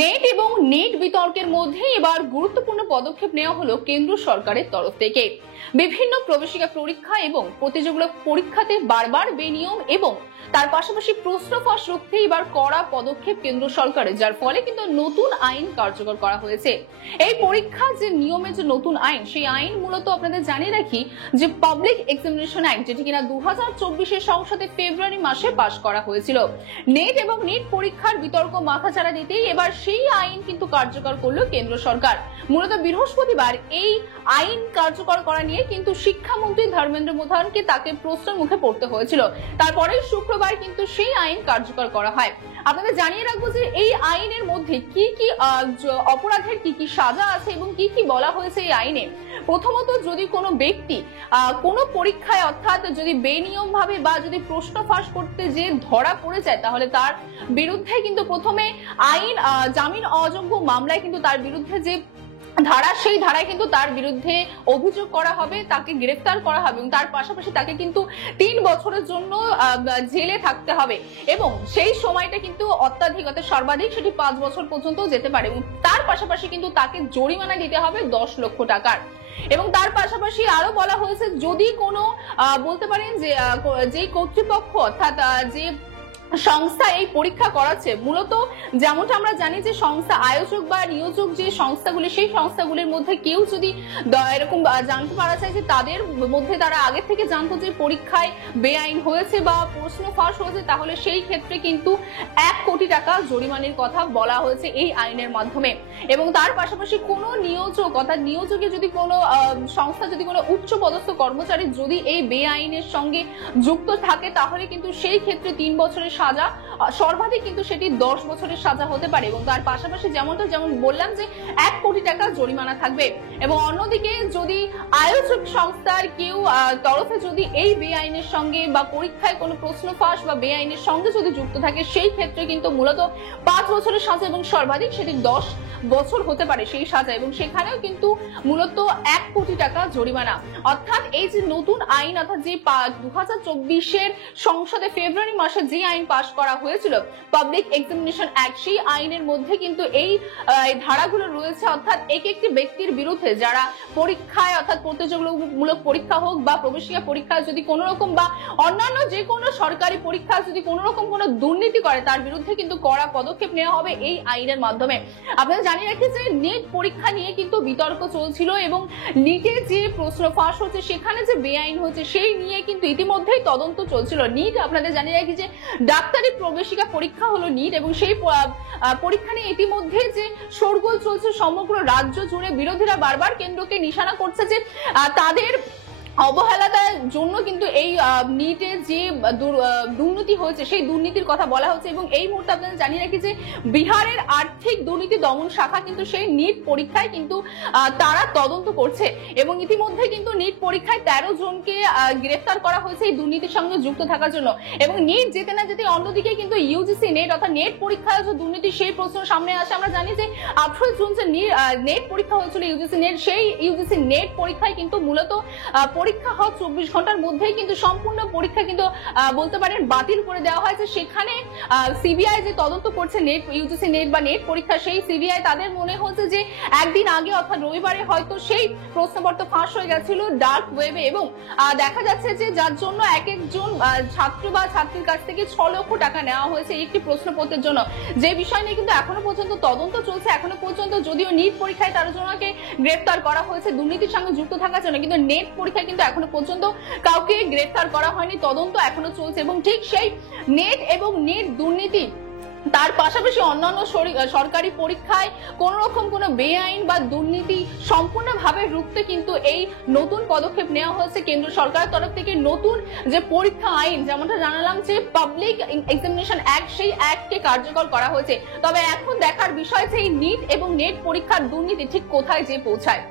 Net এবং net বিতর্কের মধ্যে এবার গুরুত্বপূর্ণ পদক্ষেপ নেওয়া হলো কেন্দ্র সরকারের তরফ থেকে। বিভিন্ন প্রবেশিকা পরীক্ষা এবং প্রতিযোগিতা পরীক্ষাতে বারবার বেনিয়ম এবং তার পাশাপাশি প্রশ্ন ফাঁস রুখতে এবার কড়া পদক্ষেপ কেন্দ্র সরকারের, যার ফলে কিন্তু নতুন আইন কার্যকর করা হয়েছে। এই পরীক্ষা যে নিয়মে যে নতুন আইন, সেই আইন মূলত আপনাদের জানিয়ে রাখি যে পাবলিক এক্সামিনেশন অ্যাক্ট, যেটি কিনা 2024 সংসদে ফেব্রুয়ারি মাসে পাশ করা হয়েছিল। নেট এবং নেট পরীক্ষার বিতর্ক মাথাচাড়া দিতেই এবার সেই আইন কিন্তু কার্যকর করলো কেন্দ্র সরকার। মূলত বৃহস্পতিবার এই আইন কার্যকর করা নিয়ে কিন্তু শিক্ষামন্ত্রী ধর্মেন্দ্র প্রধানকে তাকে প্রশ্নের মুখে পড়তে হয়েছিল। তারপরে শুক্রবার কিন্তু সেই আইন কার্যকর করা হয়। আপনাদের জানিয়ে রাখবো যে এই আইনের মধ্যে কি কি অপরাধের কি কি সাজা আছে এবং কি কি বলা হয়েছে এই আইনে। প্রথমত, যদি কোনো ব্যক্তি কোনো পরীক্ষায় অর্থাৎ যদি বেনিয়ম ভাবে বা যদি প্রশ্ন ফাঁস করতে যে ধরা পড়ে যায়, তাহলে তার বিরুদ্ধে কিন্তু প্রথমে আইন জামিন অযোগ্য মামলায় কিন্তু তার বিরুদ্ধে যে ধারা, সেই ধারায় কিন্তু তার বিরুদ্ধে অভিযোগ করা হবে, তাকে গ্রেফতার করা হবে এবং তার পাশাপাশি তাকে কিন্তু 3 বছরের জন্য জেলে থাকতে হবে এবং সেই সময়টা কিন্তু অত্যাধিক সর্বাধিক সেটি 5 বছর পর্যন্ত যেতে পারে এবং তার পাশাপাশি কিন্তু তাকে জরিমানা দিতে হবে 10 লক্ষ টাকার। এবং তার পাশাপাশি আরো বলা হয়েছে, যদি কোনো বলতে পারেন যে কর্তৃপক্ষ অর্থাৎ যে সংস্থা এই পরীক্ষা করাচ্ছে, মূলত যেমনটা আমরা জানি যে সংস্থা আয়োজক বা নিয়োজক যে সংস্থাগুলি, সেই সংস্থাগুলির মধ্যে কেউ যদি এরকম জানতে পারা যায় যে তাদের মধ্যে তারা আগে থেকে জানতো যে পরীক্ষায় বেআইন হয়েছে বা প্রশ্ন ফাঁস হয়েছে, তাহলে সেই ক্ষেত্রে কিন্তু 1 কোটি টাকা জরিমানার কথা বলা হয়েছে এই আইনের মাধ্যমে। এবং তার পাশাপাশি কোনো নিয়োজক অর্থাৎ নিয়োজকে যদি কোনো সংস্থা যদি কোনো উচ্চ পদস্থ কর্মচারী যদি এই বেআইনের সঙ্গে যুক্ত থাকে, তাহলে কিন্তু সেই ক্ষেত্রে 3 বছরের সাজা, সর্বাধিক কিন্তু সেটি 10 বছরের সাজা হতে পারে এবং তার পাশাপাশি যেমন বললাম যে 1 কোটি টাকা জরিমানা থাকবে। এবং অন্যদিকে যদি আয়োজক সংস্থার কেউ তরফে যদি এই বেআইনের সঙ্গে বা পরীক্ষায় কোনো প্রশ্ন ফাঁস বা বেআইনের সঙ্গে যদি যুক্ত থাকে, সেই ক্ষেত্রে কিন্তু মূলত 5 বছরের সাজা এবং সর্বাধিক সেটি 10 বছর হতে পারে সেই সাজা, এবং সেখানেও কিন্তু মূলত 1 কোটি টাকা জরিমানা। অর্থাৎ এই যে নতুন আইন, অর্থাৎ যে 2024 সংসদে ফেব্রুয়ারি মাসে যে আইন পাশ করা হয়েছিল পাবলিক এক্সামিনেশন অ্যাক্ট, সেই আইনের মধ্যে কিন্তু এই ধারাগুলো রয়েছে। অর্থাৎ একটি ব্যক্তির বিরুদ্ধে যারা পরীক্ষায় অর্থাৎ প্রতিযোগিতামূলক পরীক্ষা হোক বা প্রবেশিকা পরীক্ষায় যদি কোনো রকম বা অন্যান্য যে কোনো সরকারি পরীক্ষা যদি কোনো রকম কোনো দুর্নীতি করে, তার বিরুদ্ধে কিন্তু কড়া পদক্ষেপ নেওয়া হবে এই আইনের মাধ্যমে। আপনারা জানিয়ে রাখি যে নেট পরীক্ষা নিয়ে কিন্তু বিতর্ক চলছিল এবং নিটে যে প্রশ্ন ফাঁস হচ্ছে, সেখানে যে বেআইন হচ্ছে, সেই নিয়ে কিন্তু ইতিমধ্যেই তদন্ত চলছিল। নিট, আপনাদের জানিয়ে রাখি যে ডাক্তারি প্রবেশিকা পরীক্ষা হলো নিট, এবং সেই পরীক্ষা নিয়ে ইতিমধ্যে যে শোরগোল চলছে সমগ্র রাজ্য জুড়ে। বিরোধীরা বারবার কেন্দ্রকে নিশানা করছে যে তাদের অবহেলার জন্য কিন্তু এই নিটে যে দুর্নীতি হয়েছে, সেই দুর্নীতির কথা বলা হচ্ছে। এবং এই মুহূর্তে আপনাদের জানিয়ে রাখি যে বিহারের আর্থিক দুর্নীতি দমন শাখা কিন্তু সেই নিট পরীক্ষায় কিন্তু তারা তদন্ত করছে এবং ইতিমধ্যে কিন্তু নিট পরীক্ষায় 13 জনকে গ্রেফতার করা হয়েছে এই দুর্নীতির সঙ্গে যুক্ত থাকার জন্য। এবং নিট যেতে না যেতে অন্যদিকে কিন্তু ইউজিসি নেট অর্থাৎ নেট পরীক্ষায় যে দুর্নীতি, সেই প্রশ্ন সামনে আসে। আমরা জানি যে 18 জুন যে নেট পরীক্ষা হয়েছিল ইউজিসি নেট, সেই ইউজিসি নেট পরীক্ষায় কিন্তু মূলত পরীক্ষা হওয়ার 24 ঘন্টার মধ্যেই কিন্তু সম্পূর্ণ পরীক্ষা কিন্তু বলতে পারেন বাতিল করে দেওয়া হয়েছে। সেখানে সিবিআই যে তদন্ত করছে নেট ইউজিসি নেট বা নেট পরীক্ষা, সেই সিবিআই তাদের মনে হচ্ছে যে একদিন আগে অর্থাৎ রবিবারে হয়তো সেই প্রশ্নপত্র ফাঁস হয়ে গেছিল ডার্ক ওয়েবে, এবং দেখা যাচ্ছে যে যার জন্য এক একজন ছাত্র বা ছাত্রীর কাছ থেকে 6 লক্ষ টাকা নেওয়া হয়েছে একটি প্রশ্নপত্রের জন্য। যে বিষয় নিয়ে কিন্তু এখনো পর্যন্ত তদন্ত চলছে। এখনো পর্যন্ত যদিও নিট পরীক্ষায় 13 জনকে গ্রেফতার করা হয়েছে দুর্নীতির সঙ্গে যুক্ত থাকার জন্য, কিন্তু নেট পরীক্ষায় কিন্তু এখনো পর্যন্ত কাউকে গ্রেফতার করা হয়নি, তদন্ত এখনো চলছে। এবং ঠিক সেই নেট এবং নেট দুর্নীতি, তার পাশাপাশি অন্যান্য সরকারি পরীক্ষায় কোন রকম কোনো বেআইন বা দুর্নীতি সম্পূর্ণভাবে রুখতে কিন্তু এই নতুন পদক্ষেপ নেওয়া হয়েছে কেন্দ্র সরকারের তরফ থেকে। নতুন যে পরীক্ষা আইন, যেমনটা জানালাম যে পাবলিক এক্সামিনেশন অ্যাক্ট, সেই অ্যাক্টকে কার্যকর করা হয়েছে। তবে এখন দেখার বিষয় যে এই নিট এবং নেট পরীক্ষার দুর্নীতি ঠিক কোথায় যে পৌঁছায়।